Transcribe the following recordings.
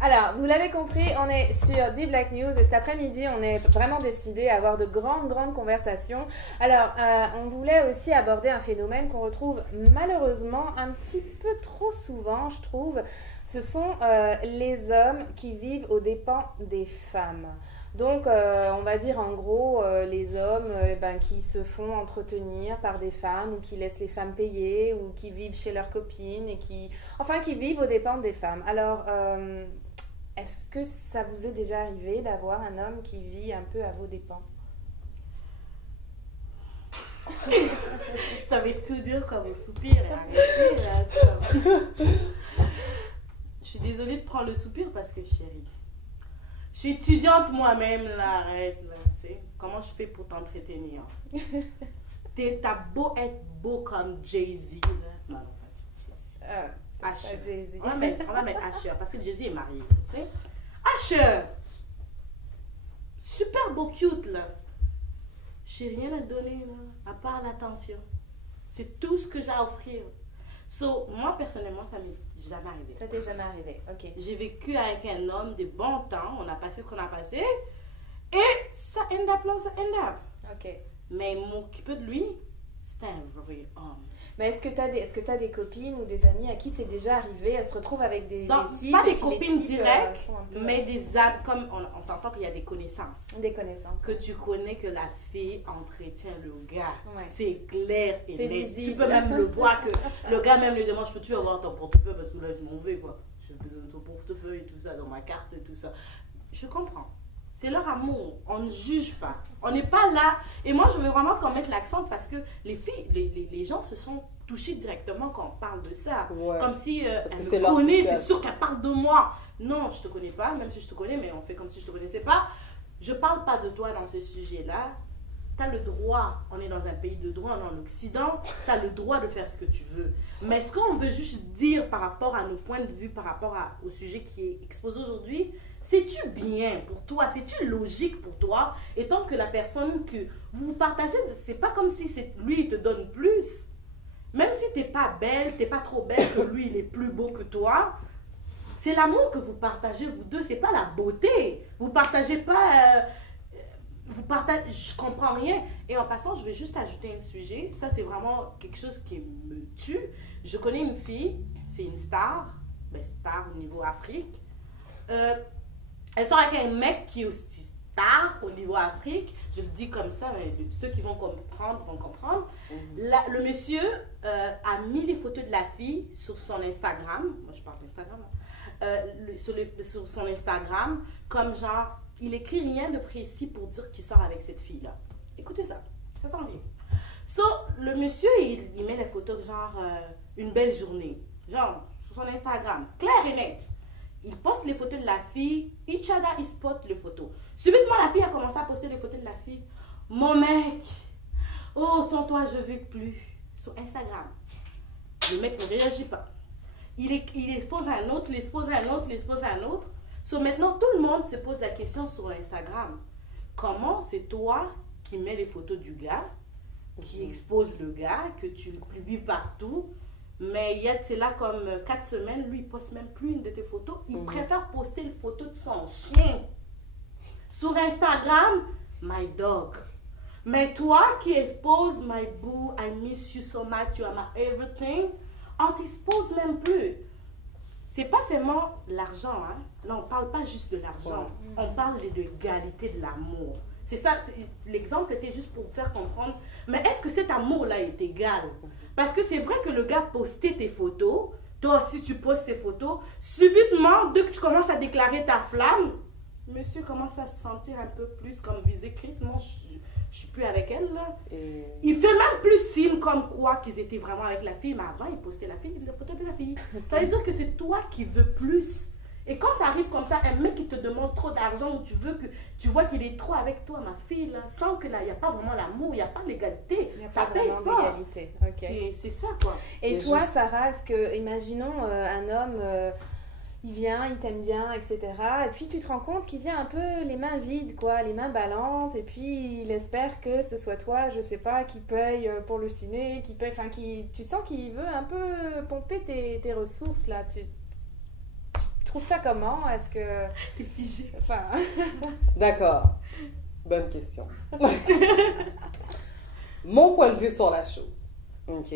Alors, vous l'avez compris, on est sur D-Black News et cet après-midi, on est vraiment décidé à avoir de grandes conversations. Alors, on voulait aussi aborder un phénomène qu'on retrouve malheureusement un petit peu trop souvent, je trouve. Ce sont les hommes qui vivent aux dépens des femmes. Donc, on va dire en gros, les hommes qui se font entretenir par des femmes ou qui laissent les femmes payer ou qui vivent chez leurs copines et qui vivent aux dépens des femmes. Alors, est-ce que ça vous est déjà arrivé d'avoir un homme qui vit un peu à vos dépens? Ça veut tout dire comme un soupir et arrêter, là. Je suis désolée de prendre le soupir parce que, chérie, je suis étudiante moi-même, là, arrête, là, tu sais. Comment je fais pour t'entretenir? T'as beau être beau comme Jay-Z, là. Non, pas Jay-Z. Usher. On va mettre Usher, parce que Jay-Z est marié, tu sais. Usher! Super beau cute, là. J'ai rien à donner, là, à part l'attention. C'est tout ce que j'ai à offrir. So, moi, personnellement, ça m'est jamais arrivé. Ça t'est jamais arrivé, ok. J'ai vécu avec un homme de bon temps, on a passé ce qu'on a passé, et ça end up là, ça end up. Ok. Mais m'occuper de lui, c'est un vrai homme. Mais est-ce que t'as des copines ou des amis à qui c'est déjà arrivé? Elles se retrouvent avec des types? Pas des et puis copines les types, directes, peu... mais des amis, comme on s'entend qu'il y a des connaissances. Des connaissances. Que tu connais que la fille entretient le gars. Ouais. C'est clair et C'est net. visible. Tu peux même le voir que le gars même lui demande, peux-tu avoir ton portefeuille parce que là je m'en vais quoi. J'ai besoin de ton portefeuille, tout ça, dans ma carte, tout ça. Je comprends. C'est leur amour. On ne juge pas. On n'est pas là. Et moi, je veux vraiment qu'on mette l'accent parce que les filles, les gens se sont touchés directement quand on parle de ça. Ouais. Comme si elle que me connaît, c'est sûr qu'elle parle de moi. Non, je te connais pas, même si je te connais, mais on fait comme si je te connaissais pas. Je parle pas de toi dans ce sujet-là. Tu as le droit, on est dans un pays de droit, on est en Occident, tu as le droit de faire ce que tu veux. Mais ce qu'on veut juste dire par rapport à nos points de vue, par rapport au sujet qui est exposé aujourd'hui, c'est-tu bien pour toi? C'est-tu logique pour toi? Et tant que la personne que vous partagez, c'est pas comme si lui, il te donne plus. Même si t'es pas belle, t'es pas trop belle que lui, il est plus beau que toi. C'est l'amour que vous partagez, vous deux. C'est pas la beauté. Vous partagez pas... je comprends rien. Et en passant, je vais juste ajouter un sujet. Ça, c'est vraiment quelque chose qui me tue. Je connais une fille, c'est une star. Ben, star au niveau Afrique. Elle sort avec un mec qui est aussi star au niveau Afrique. Je le dis comme ça, mais ceux qui vont comprendre vont comprendre. Le monsieur a mis les photos de la fille sur son Instagram. Moi, je parle d'Instagram. Sur son Instagram, comme genre, il écrit rien de précis pour dire qu'il sort avec cette fille-là. Écoutez ça, ça s'en vient. So, le monsieur, il met les photos genre une belle journée. Genre, sur son Instagram, clair et net. Il poste les photos de la fille, each other, il spot les photos. Subitement, la fille a commencé à poster les photos de la fille. Mon mec, oh, sans toi, je ne vis plus. Sur Instagram. Le mec ne réagit pas. Il expose à un autre, il expose à un autre, il expose à un autre. So, maintenant, tout le monde se pose la question sur Instagram. Comment c'est toi qui mets les photos du gars, qui expose le gars, que tu le publies partout? Mais c'est là comme 4 semaines, lui, il poste même plus une de tes photos. Il préfère poster une photo de son chien. Sur Instagram, my dog. Mais toi qui exposes my boo, I miss you so much, you are my everything, on t'expose même plus. C'est pas seulement l'argent, hein. Là, on parle pas juste de l'argent. On parle de l'égalité de l'amour. C'est ça, l'exemple était juste pour vous faire comprendre. Mais est-ce que cet amour-là est égal? Parce que c'est vrai que le gars postait tes photos, toi aussi tu postes ses photos, subitement, dès que tu commences à déclarer ta flamme, monsieur commence à se sentir un peu plus comme visé Christ. Moi, je suis plus avec elle, là. Il fait même plus signe comme quoi qu'ils étaient vraiment avec la fille, mais avant, il postait la photo de la fille. Ça veut dire que c'est toi qui veux plus. Et quand ça arrive comme ça, un mec qui te demande trop d'argent ou tu vois qu'il est trop avec toi, ma fille, là, sans que là, il n'y a pas vraiment l'amour, il n'y a pas l'égalité. Ça pèse pas. Okay. C'est ça, quoi. Et toi, Sarah, imaginons un homme, il vient, il t'aime bien, etc. Et puis tu te rends compte qu'il vient un peu les mains vides, quoi, les mains ballantes, et puis il espère que ce soit toi, je sais pas, qui paye pour le ciné, qui paye, enfin, tu sens qu'il veut un peu pomper tes ressources, là. trouves ça comment? Est-ce que... T'es figé. Enfin... D'accord. Bonne question. Mon point de vue sur la chose. OK.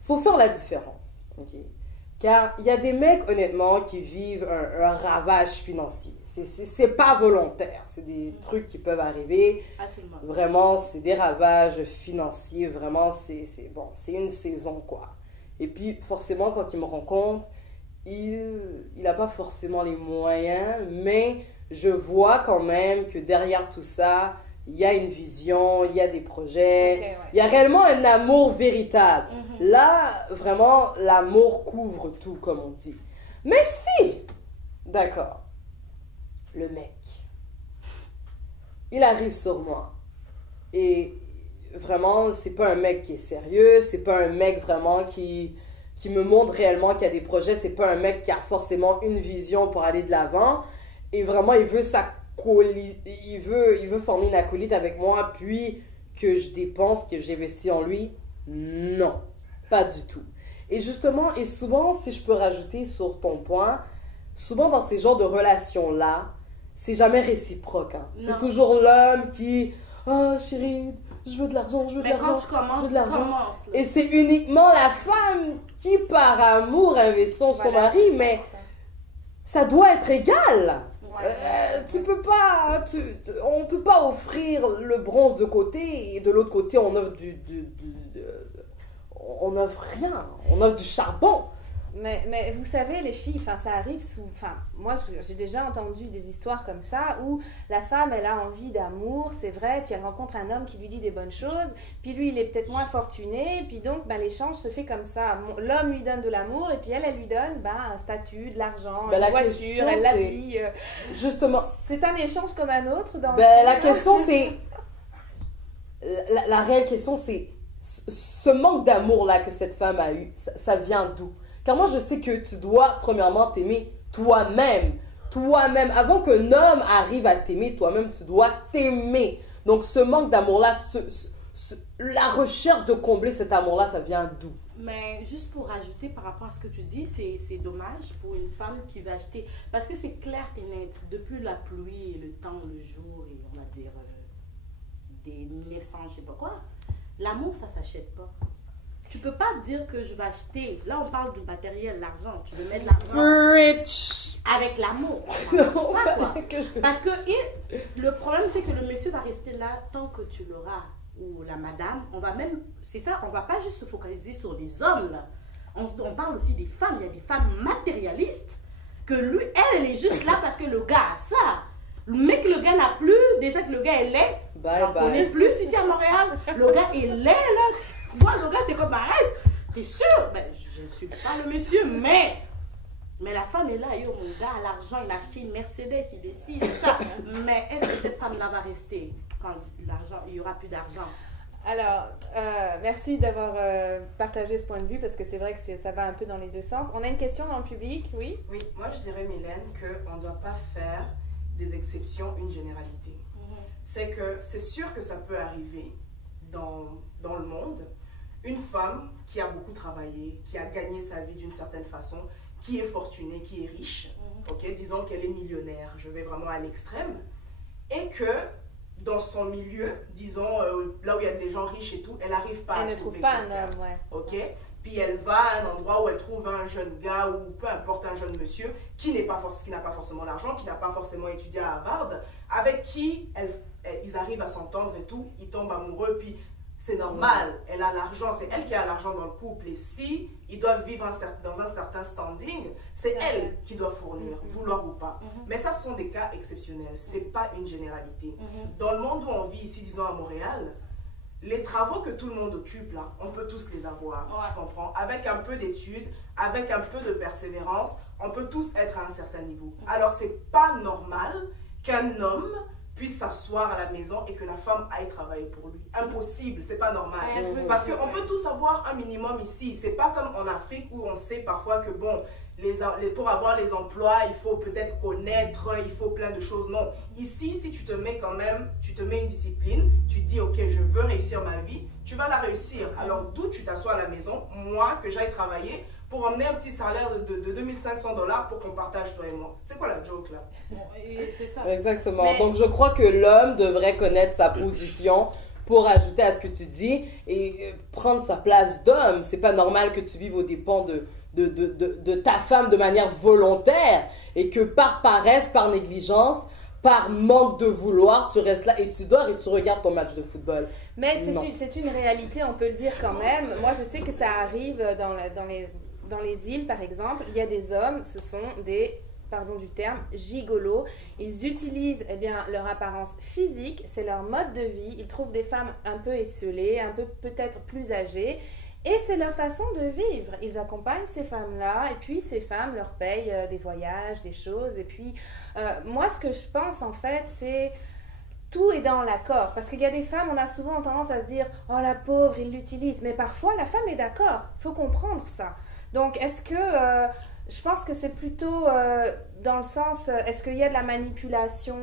Faut faire la différence. OK. Car il y a des mecs, honnêtement, qui vivent un ravage financier. C'est pas volontaire. C'est des trucs qui peuvent arriver. Absolument. Vraiment, c'est des ravages financiers. Vraiment, c'est bon. C'est une saison, quoi. Et puis, forcément, quand il me rencontre, il n'a pas forcément les moyens, mais je vois quand même que derrière tout ça, il y a une vision, il y a des projets, Ok, ouais. il y a réellement un amour véritable. Mhm. Là, vraiment, l'amour couvre tout, comme on dit. Mais si, d'accord, le mec, il arrive sur moi et vraiment, c'est pas un mec qui est sérieux, c'est pas un mec vraiment qui me montre réellement qu'il y a des projets, c'est pas un mec qui a forcément une vision pour aller de l'avant et vraiment, il veut il veut former une acolyte avec moi, puis que je dépense, que j'investis en lui. Non, pas du tout. Et justement, et souvent, si je peux rajouter sur ton point, souvent dans ces genres de relations-là, c'est jamais réciproque. Hein. C'est Non. toujours l'homme qui, oh chérie, je veux de l'argent, je veux de Mais quand l'argent, tu commences, je veux de tu l'argent. commences. là. Et c'est uniquement la femme qui, par amour, investit en son Voilà, mari, c'est mais ça. ça doit être égal. Ouais. Tu peux pas, on peut pas offrir le bronze de côté et de l'autre côté on offre on offre rien, on offre du charbon. Mais vous savez, les filles, enfin, ça arrive sous... Enfin, moi, j'ai déjà entendu des histoires comme ça où la femme, elle a envie d'amour, c'est vrai, puis elle rencontre un homme qui lui dit des bonnes choses, puis lui, il est peut-être moins fortuné, puis donc, ben, l'échange se fait comme ça. L'homme lui donne de l'amour, et puis elle lui donne ben, un statut, de l'argent, Ben, une la voiture, question, elle c'est- l'habille. Justement, C'est un échange comme un autre dans le ben, fond, la là. question c'est, la réelle question c'est, ce manque d'amour là que cette femme a eu, ça vient d'où? Car moi je sais que tu dois premièrement t'aimer toi-même. Toi-même, avant qu'un homme arrive à t'aimer, toi-même tu dois t'aimer. Donc ce manque d'amour là, la recherche de combler cet amour là, ça vient d'où? Mais juste pour rajouter par rapport à ce que tu dis, c'est dommage pour une femme qui va acheter. Parce que c'est clair et net, depuis la pluie et le temps, le jour, et on va dire des 1900, je sais pas quoi, l'amour ça s'achète pas. Tu peux pas dire que je vais acheter. Là, on parle du matériel, l'argent. Tu veux mettre l'argent Rich! avec l'amour. Non, Pas, quoi. que je- Parce que le problème, c'est que le monsieur va rester là tant que tu l'auras. Ou la madame. On va même. C'est ça, on va pas juste se focaliser sur les hommes, là. On parle aussi des femmes. Il y a des femmes matérialistes que lui, elle est juste là parce que le gars a ça. Mais que le gars n'a plus. Déjà que le gars est laid. Bye J'en connais bye. plus ici à Montréal. Le gars est laid, là. Tu vois, le gars, t'es comme arrête. T'es sûr? Ben, je ne suis pas le monsieur, mais la femme est là. Yo, mon gars a l'argent, il a acheté une Mercedes, il est ci, il est ça. Mais est-ce que cette femme-là va rester quand l'argent, il n'y aura plus d'argent? Alors, merci d'avoir partagé ce point de vue parce que c'est vrai que ça va un peu dans les deux sens. On a une question dans le public, oui? Oui, moi je dirais, Mylène, qu'on ne doit pas faire des exceptions une généralité. C'est que c'est sûr que ça peut arriver dans le monde. Une femme qui a beaucoup travaillé, qui a gagné sa vie d'une certaine façon, qui est fortunée, qui est riche, ok, disons qu'elle est millionnaire, je vais vraiment à l'extrême, et que dans son milieu, disons là où il y a des gens riches et tout, elle n'arrive pas Elle à ne trouve trouver pas un quelqu'un. homme, ouais. c'est Ok, ça. puis elle va à un endroit où elle trouve un jeune gars ou peu importe un jeune monsieur qui n'a pas forcément l'argent, qui n'a pas forcément étudié à Harvard, avec qui ils arrivent à s'entendre et tout, ils tombent amoureux, puis c'est normal, elle a l'argent, c'est elle qui a l'argent dans le couple, et si ils doivent vivre dans un certain standing, c'est elle qui doit fournir, vouloir ou pas. Mais ça, ce sont des cas exceptionnels, c'est pas une généralité. Dans le monde où on vit ici, disons à Montréal, les travaux que tout le monde occupe là, on peut tous les avoir, Ouais. tu comprends? Avec un peu d'études, avec un peu de persévérance, on peut tous être à un certain niveau. Alors c'est pas normal qu'un homme puisse s'asseoir à la maison et que la femme aille travailler pour lui. Impossible, c'est pas normal. Parce qu'on peut tous avoir un minimum ici. C'est pas comme en Afrique où on sait parfois que bon, pour avoir les emplois, il faut peut-être connaître, il faut plein de choses. Non. Ici, si tu te mets quand même, tu te mets une discipline, tu dis ok, je veux réussir ma vie, tu vas la réussir. Alors d'où tu t'assois à la maison, moi, que j'aille travailler pour emmener un petit salaire de 2500 $ pour qu'on partage toi et moi. C'est quoi la joke là? C'est ça. Exactement. Mais- Donc, je crois que l'homme devrait connaître sa position pour ajouter à ce que tu dis et prendre sa place d'homme. C'est pas normal que tu vives aux dépens de ta femme de manière volontaire et que par paresse, par négligence, par manque de vouloir, tu restes là et tu dors et tu regardes ton match de football. Mais Non. c'est une réalité, on peut le dire quand même. Moi, je sais que ça arrive dans les îles, par exemple. Il y a des hommes, ce sont des, pardon du terme, gigolos. Ils utilisent eh bien, leur apparence physique, c'est leur mode de vie. Ils trouvent des femmes un peu esselées, un peu peut-être plus âgées. Et c'est leur façon de vivre. Ils accompagnent ces femmes-là et puis ces femmes leur payent des voyages, des choses. Et puis, moi, ce que je pense, en fait, c'est... Tout est dans l'accord. Parce qu'il y a des femmes, on a souvent tendance à se dire « Oh, la pauvre, il l'utilise. » Mais parfois, la femme est d'accord. Il faut comprendre ça. Donc, est-ce que... je pense que c'est plutôt dans le sens... est-ce qu'il y a de la manipulation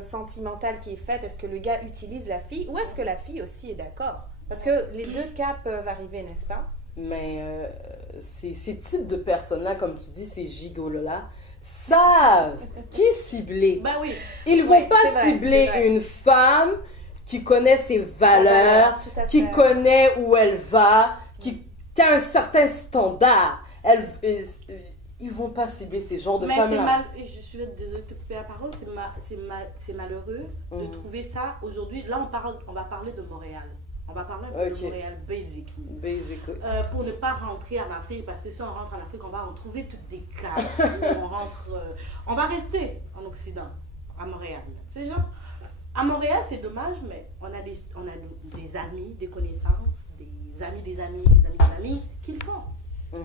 sentimentale qui est faite? Est-ce que le gars utilise la fille? Ou est-ce que la fille aussi est d'accord? Parce que les deux cas peuvent arriver, n'est-ce pas? Mais ces types de personnes-là, comme tu dis, ces gigolos-là, savent qui cibler. Ben oui. Ils vont Oui, pas c'est vrai, cibler c'est vrai. une femme qui connaît ses valeurs, Tout à qui fait. connaît où elle va, qui a un certain standard. Ils vont pas cibler ces genres de Mais c'est femmes-là. mal, je suis désolée de te couper la parole, c'est malheureux de Mhm. trouver ça aujourd'hui. Là, on va parler de Montréal. On va parler un peu Ok. de Montréal, basic. Basically. Pour ne pas rentrer en Afrique, parce que si on rentre en Afrique, on va retrouver toutes des cas. où on rentre, on va rester en Occident, à Montréal. C'est genre, à Montréal, c'est dommage, mais on a des amis, des connaissances, des amis, des amis, des amis, des amis qui le font. Mhm.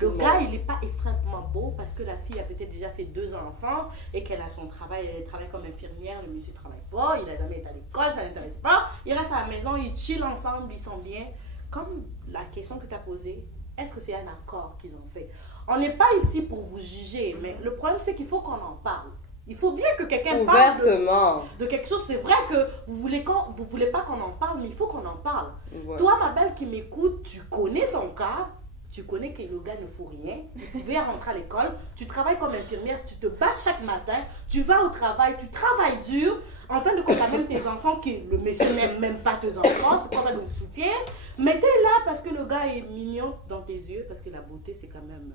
Le Tout gars, monde. il n'est pas extrêmement beau parce que la fille a peut-être déjà fait 2 enfants et qu'elle a son travail, elle travaille comme infirmière, le monsieur ne travaille pas, il n'a jamais été à l'école, ça ne l'intéresse pas. Il reste à la maison, ils chillent ensemble, ils sont bien. Comme la question que tu as posée, est-ce que c'est un accord qu'ils ont fait? On n'est pas ici pour vous juger, mais le problème c'est qu'il faut qu'on en parle. Il faut bien que quelqu'un parle Ouvertement. de quelque chose. C'est vrai que vous voulez pas qu'on en parle, mais il faut qu'on en parle. Ouais. Toi, ma belle qui m'écoute, tu connais ton cas. Tu connais que le gars ne fout rien, il pouvait rentrer à l'école, tu travailles comme infirmière, tu te bats chaque matin, tu vas au travail, tu travailles dur, en fin de compte, t'as même tes enfants qui, le monsieur n'aime même pas tes enfants, c'est pas ça de soutien, mais t'es là parce que le gars est mignon dans tes yeux, parce que la beauté c'est quand même...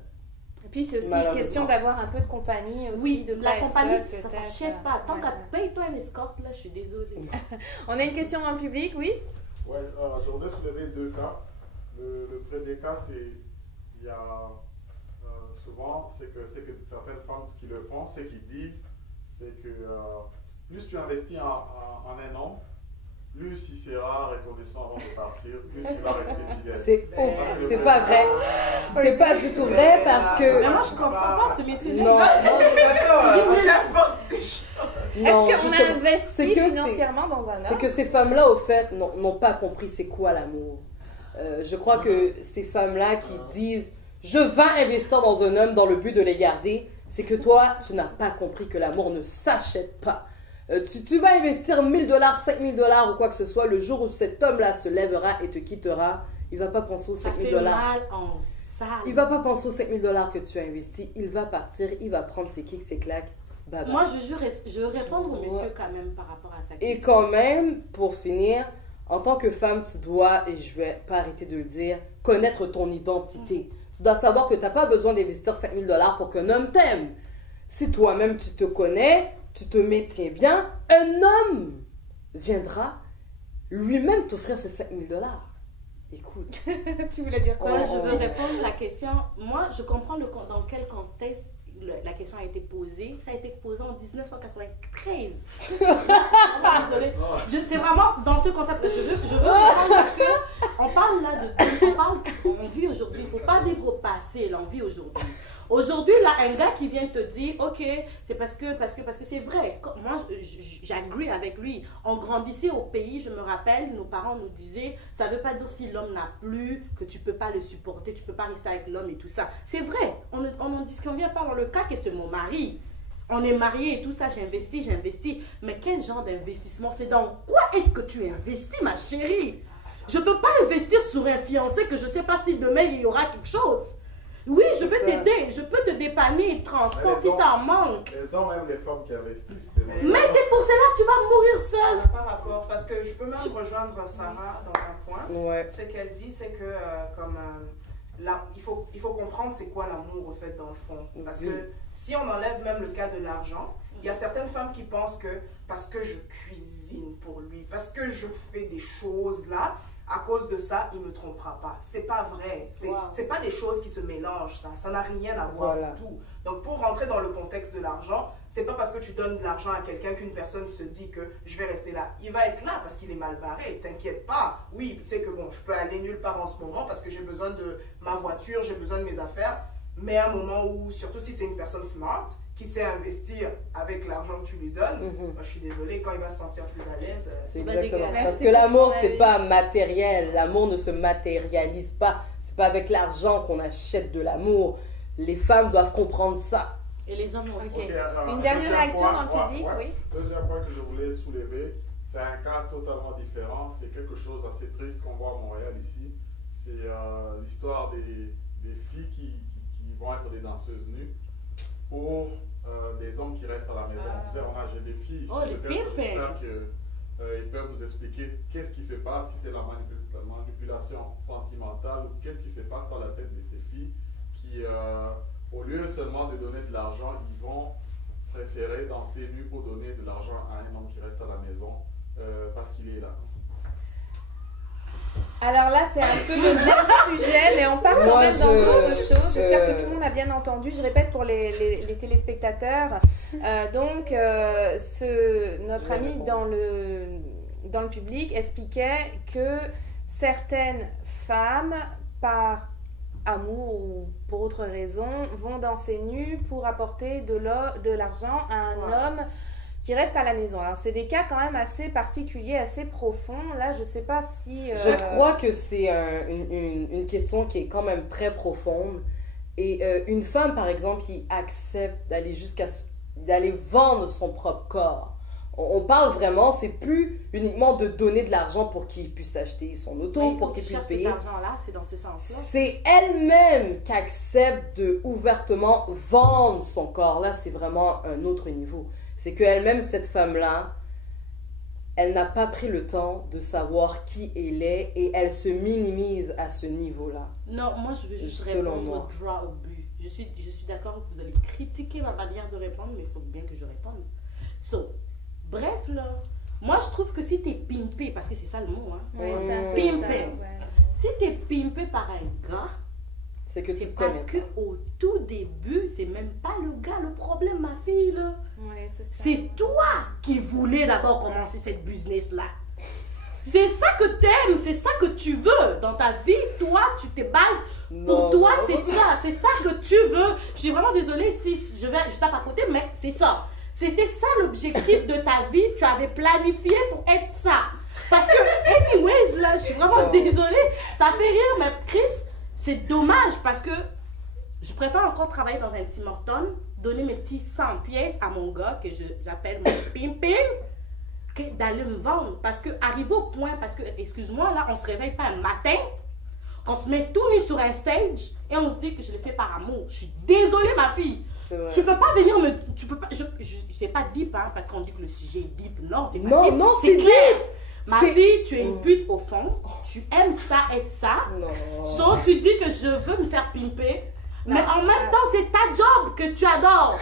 Et puis, c'est aussi une Malheureusement. question d'avoir un peu de compagnie aussi. Oui, de la pas être compagnie, seule, ça peut-être. s'achète pas. Tant Ouais. qu'à paye-toi une escorte, là, je suis désolée. On a une question en public, oui? Ouais, je voudrais soulever 2 cas. Le premier cas, c'est il y a souvent, c'est que certaines femmes qui le font, c'est qu'ils disent, c'est que plus tu investis en un homme, plus il sera reconnaissant avant de partir, plus il va rester fidèle. C'est pas vrai. C'est pas du tout vrai parce que. Mais moi, je comprends pas ce monsieur-là. Non, Il voulait la porte des choses. non, Est-ce qu'on a justement. investi C'est que financièrement dans un C'est homme? que ces femmes-là, au fait, n'ont pas compris c'est quoi l'amour. Je crois que ces femmes-là qui disent je vais investir dans un homme dans le but de les garder, c'est que toi, tu n'as pas compris que l'amour ne s'achète pas. Tu vas investir 1 000 $, 5 000 $ ou quoi que ce soit, le jour où cet homme-là se lèvera et te quittera, il va pas penser aux Ça 5 000 fait $. mal en salle. Il va pas penser aux 5 000 $ que tu as investi. Il va partir, il va prendre ses kicks, ses claques. Bye bye. Moi, je veux répondre au monsieur Ouais. quand même par rapport à sa Et question. quand même, pour finir, en tant que femme, tu dois, et je vais pas arrêter de le dire, connaître ton identité. Tu dois savoir que tu n'as pas besoin d'investir 5 000 $ pour qu'un homme t'aime. Si toi-même tu te connais, tu te maintiens bien, un homme viendra lui-même t'offrir ces 5 000 $. Écoute. Tu voulais dire quoi? Moi, je veux répondre à la question. Moi, je comprends dans quel contexte la question a été posée. Ça a été posé en 1993. Désolée. C'est vraiment dans ce concept. Je veux répondre parce que on parle là on vit aujourd'hui. Il ne faut pas vivre au passé, là, on vit aujourd'hui. Aujourd'hui, là, un gars qui vient te dire, ok, c'est parce que c'est vrai. Moi, j'agree avec lui. On grandissait au pays, je me rappelle, nos parents nous disaient, ça ne veut pas dire si l'homme n'a plus, que tu ne peux pas le supporter, tu ne peux pas rester avec l'homme et tout ça. C'est vrai, on n'en disconvient pas dans le cas que c'est mon mari. On est mariés et tout ça, j'investis. Mais quel genre d'investissement? C'est dans quoi est-ce que tu investis, ma chérie? Je peux pas investir sur un fiancé que je sais pas si demain il y aura quelque chose. Oui, je peux t'aider, je peux te dépanner, transport si t'en manques. Les hommes aiment les femmes qui investissent. Mais c'est pour cela que tu vas mourir Ça seul. n'a pas rapport, parce que je peux même rejoindre Sarah dans un point. Ouais. Ce qu'elle dit, c'est que il faut comprendre c'est quoi l'amour au fait dans le fond. Parce que si on enlève même le cas de l'argent, il y a certaines femmes qui pensent que parce que je cuisine pour lui, parce que je fais des choses là, à cause de ça, il ne me trompera pas. C'est pas vrai. C'est pas des choses qui se mélangent, ça. Ça n'a rien à voir du tout. Donc, pour rentrer dans le contexte de l'argent, c'est pas parce que tu donnes de l'argent à quelqu'un qu'une personne se dit que je vais rester là. Il va être là parce qu'il est mal barré. T'inquiète pas. Oui, il sait que bon, je peux aller nulle part en ce moment parce que j'ai besoin de ma voiture, j'ai besoin de mes affaires. Mais à un moment où, surtout si c'est une personne smart, qui sait investir avec l'argent que tu lui donnes, moi, je suis désolée, quand il va se sentir plus à l'aise... C'est exactement. Parce que l'amour, c'est pas matériel. L'amour ne se matérialise pas. C'est pas avec l'argent qu'on achète de l'amour. Les femmes doivent comprendre ça. Et les hommes aussi. Okay. Alors, une dernière réaction point, dans le public, oui. Deuxième point que je voulais soulever, c'est un cas totalement différent. C'est quelque chose assez triste qu'on voit à Montréal ici. C'est l'histoire des filles qui vont être des danseuses nues pour des hommes qui restent à la maison. J'ai des filles ici, j'espère qu'ils peuvent nous expliquer qu'est-ce qui se passe, si c'est la manipulation sentimentale ou qu'est-ce qui se passe dans la tête de ces filles qui, au lieu seulement de donner de l'argent, ils vont préférer danser nu pour donner de l'argent à un homme qui reste à la maison parce qu'il est là. Alors là, c'est un peu le même sujet, mais on part quand même dans autre chose. J'espère que tout le monde a bien entendu. Je répète pour les téléspectateurs. Notre ami dans le public expliquait que certaines femmes, par amour ou pour autre raison, vont danser nues pour apporter de l'argent à un homme qui reste à la maison. Alors, c'est des cas quand même assez particuliers, assez profonds. Là, je ne sais pas si... Je crois que c'est une question qui est quand même très profonde. Et une femme, par exemple, qui accepte d'aller vendre son propre corps. On parle vraiment, c'est plus uniquement de donner de l'argent pour qu'il puisse acheter son auto, pour qu'il puisse payer. Cet argent-là, c'est dans ce sens-là. C'est elle-même qui accepte de ouvertement vendre son corps. Là, c'est vraiment un autre niveau. C'est qu'elle-même, cette femme-là, elle n'a pas pris le temps de savoir qui elle est et elle se minimise à ce niveau-là. Non, moi, je veux juste répondre droit au but. Je suis d'accord que vous allez critiquer ma manière de répondre, mais il faut bien que je réponde. Bref, là, moi, je trouve que si t'es pimpé, parce que c'est ça le mot, hein. Oui, c'est un peu pimpé. ça, ouais. Si t'es pimpé par un gars, c'est que c'est parce qu'au tout début, c'est même pas le gars le problème, ma fille, là. Ouais, c'est ça. C'est toi qui voulais d'abord commencer cette business-là. C'est ça que t'aimes, c'est ça que tu veux. Dans ta vie, toi, tu te bases. Pour toi, c'est ça que tu veux. Je suis vraiment désolée si je tape à côté, mais c'est ça. C'était ça l'objectif de ta vie. Tu avais planifié pour être ça. Parce que, anyways, là, je suis vraiment désolée. Ça fait rire, mais Chris, c'est dommage parce que je préfère encore travailler dans un petit Morton, donner mes petits 100 pièces à mon gars que j'appelle mon pimping, que d'aller me vendre. Parce que, arrivé au point, parce que, excuse-moi, là, on se réveille pas un matin, on se met tout nu sur un stage et on se dit que je le fais par amour. Je suis désolée, ma fille. Tu peux pas venir me... Tu peux pas... C'est pas deep, hein, parce qu'on dit que le sujet est deep. Non, c'est pas deep. Non, c'est clair. Ma fille, tu es une pute au fond. Tu aimes ça, être ça. Non. Sauf tu dis que je veux me faire pimper. Mais en même temps, c'est ta job que tu adores.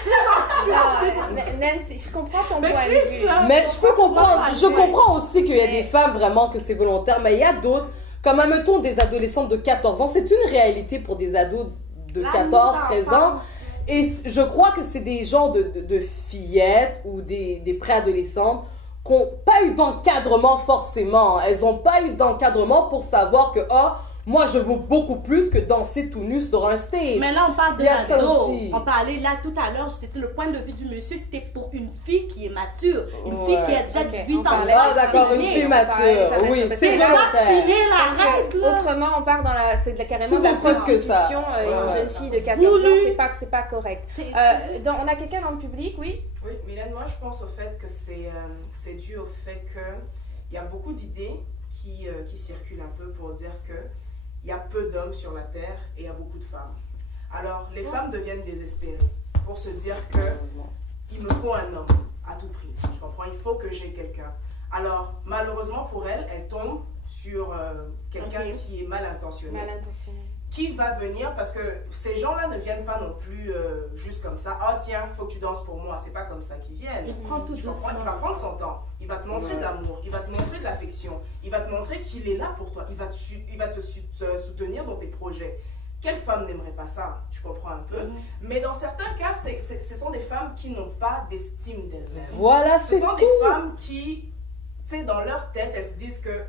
Nancy, je comprends ton point de vue. Mais je peux comprendre. Je comprends aussi qu'il y a des femmes vraiment que c'est volontaire. Mais il y a d'autres, comme admettons des adolescentes de 14 ans. C'est une réalité pour des ados de 14, 13 ans. Et je crois que c'est des gens de fillettes ou des préadolescentes qui n'ont pas eu d'encadrement forcément. Elles n'ont pas eu d'encadrement pour savoir que, moi, je vaux beaucoup plus que danser tout nu sur un stage. Mais là, on parle de l'ado. On parlait là tout à l'heure, c'était le point de vue du monsieur, c'était pour une fille qui est mature. Une fille qui a déjà 18 ans. Ah, d'accord, une fille mature. Oui, c'est volontaire. Autrement, on part dans carrément de la prostitution. Une jeune fille de 14 ans, c'est pas correct. On a quelqu'un dans le public, oui? Oui, Mylène, moi, je pense au fait que c'est dû au fait qu'il y a beaucoup d'idées qui circulent un peu pour dire que il y a peu d'hommes sur la terre et il y a beaucoup de femmes. Alors, les femmes deviennent désespérées pour se dire que il me faut un homme à tout prix. Je comprends, il faut que j'ai quelqu'un. Alors, malheureusement pour elle, elle tombe sur quelqu'un qui est mal intentionné. Mal intentionné. Qui va venir, parce que ces gens-là ne viennent pas non plus juste comme ça. Oh tiens, il faut que tu danses pour moi. C'est pas comme ça qu'ils viennent. Il prend tout doucement. Il va prendre son temps. Il va te montrer de l'amour. Il va te montrer de l'affection. Il va te montrer qu'il est là pour toi. Il va te soutenir dans tes projets. Quelle femme n'aimerait pas ça? Tu comprends un peu? Mais dans certains cas, ce sont des femmes qui n'ont pas d'estime d'elles-mêmes. Voilà, c'est Ce sont des femmes qui, tu sais, dans leur tête, elles se disent que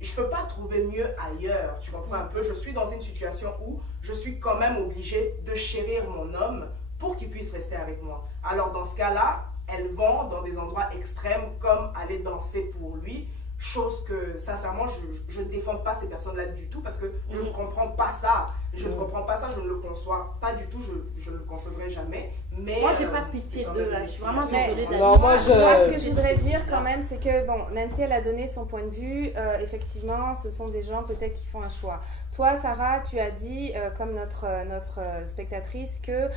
je ne peux pas trouver mieux ailleurs. Tu comprends un peu? Je suis dans une situation où je suis quand même obligée de chérir mon homme pour qu'il puisse rester avec moi. Alors dans ce cas-là, elles vont dans des endroits extrêmes comme aller danser pour lui. Chose que, sincèrement, je ne défends pas ces personnes-là du tout parce que je ne comprends pas ça. Je ne comprends pas ça, je ne le conçois pas du tout, je ne le concevrai jamais. Mais, moi, j'ai pas pitié d'eux, là. Je suis vraiment désolée Non, moi, ce que je voudrais dire quand même, c'est que, bon, Nancy, elle a donné son point de vue. Effectivement, ce sont des gens peut-être qui font un choix. Toi, Sarah, tu as dit, comme notre spectatrice, que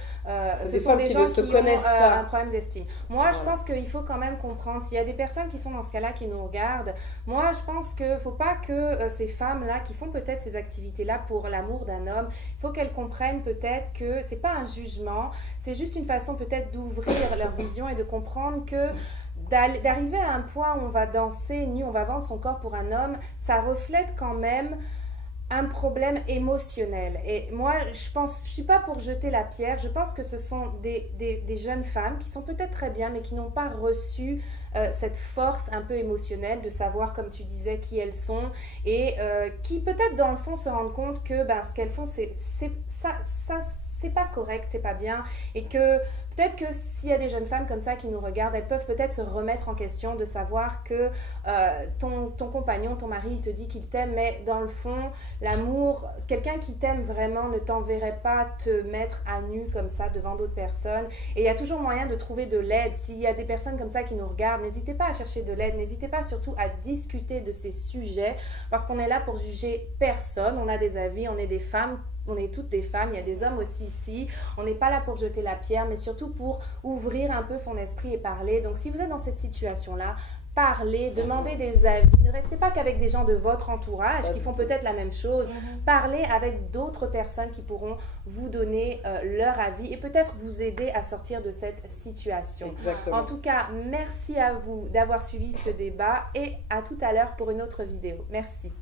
ce sont des gens qui ont un problème d'estime. Moi, je pense qu'il faut quand même comprendre, s'il y a des personnes qui sont dans ce cas-là, qui nous regardent, moi, je pense qu'il ne faut pas que ces femmes-là, qui font peut-être ces activités-là pour l'amour d'un homme, il faut qu'elles comprennent peut-être que ce n'est pas un jugement, c'est juste une façon peut-être d'ouvrir leur vision et de comprendre que d'arriver à un point où on va danser nu, on va vendre son corps pour un homme, ça reflète quand même un problème émotionnel. Et moi, je suis pas pour jeter la pierre, je pense que ce sont des jeunes femmes qui sont peut-être très bien, mais qui n'ont pas reçu cette force un peu émotionnelle de savoir, comme tu disais, qui elles sont et qui peut-être dans le fond se rendent compte que ce qu'elles font, c'est pas correct, c'est pas bien, et que peut-être que s'il y a des jeunes femmes comme ça qui nous regardent, elles peuvent peut-être se remettre en question de savoir que ton compagnon, ton mari, il te dit qu'il t'aime, mais dans le fond, l'amour, quelqu'un qui t'aime vraiment ne t'enverrait pas te mettre à nu comme ça devant d'autres personnes. Et il y a toujours moyen de trouver de l'aide. S'il y a des personnes comme ça qui nous regardent, n'hésitez pas à chercher de l'aide, n'hésitez pas surtout à discuter de ces sujets, parce qu'on est là pour juger personne, on a des avis, on est des femmes. On est toutes des femmes, il y a des hommes aussi ici. On n'est pas là pour jeter la pierre, mais surtout pour ouvrir un peu son esprit et parler. Donc, si vous êtes dans cette situation-là, parlez, demandez des avis. Ne restez pas qu'avec des gens de votre entourage qui font peut-être la même chose. Parlez avec d'autres personnes qui pourront vous donner leur avis et peut-être vous aider à sortir de cette situation. Exactement. En tout cas, merci à vous d'avoir suivi ce débat et à tout à l'heure pour une autre vidéo. Merci.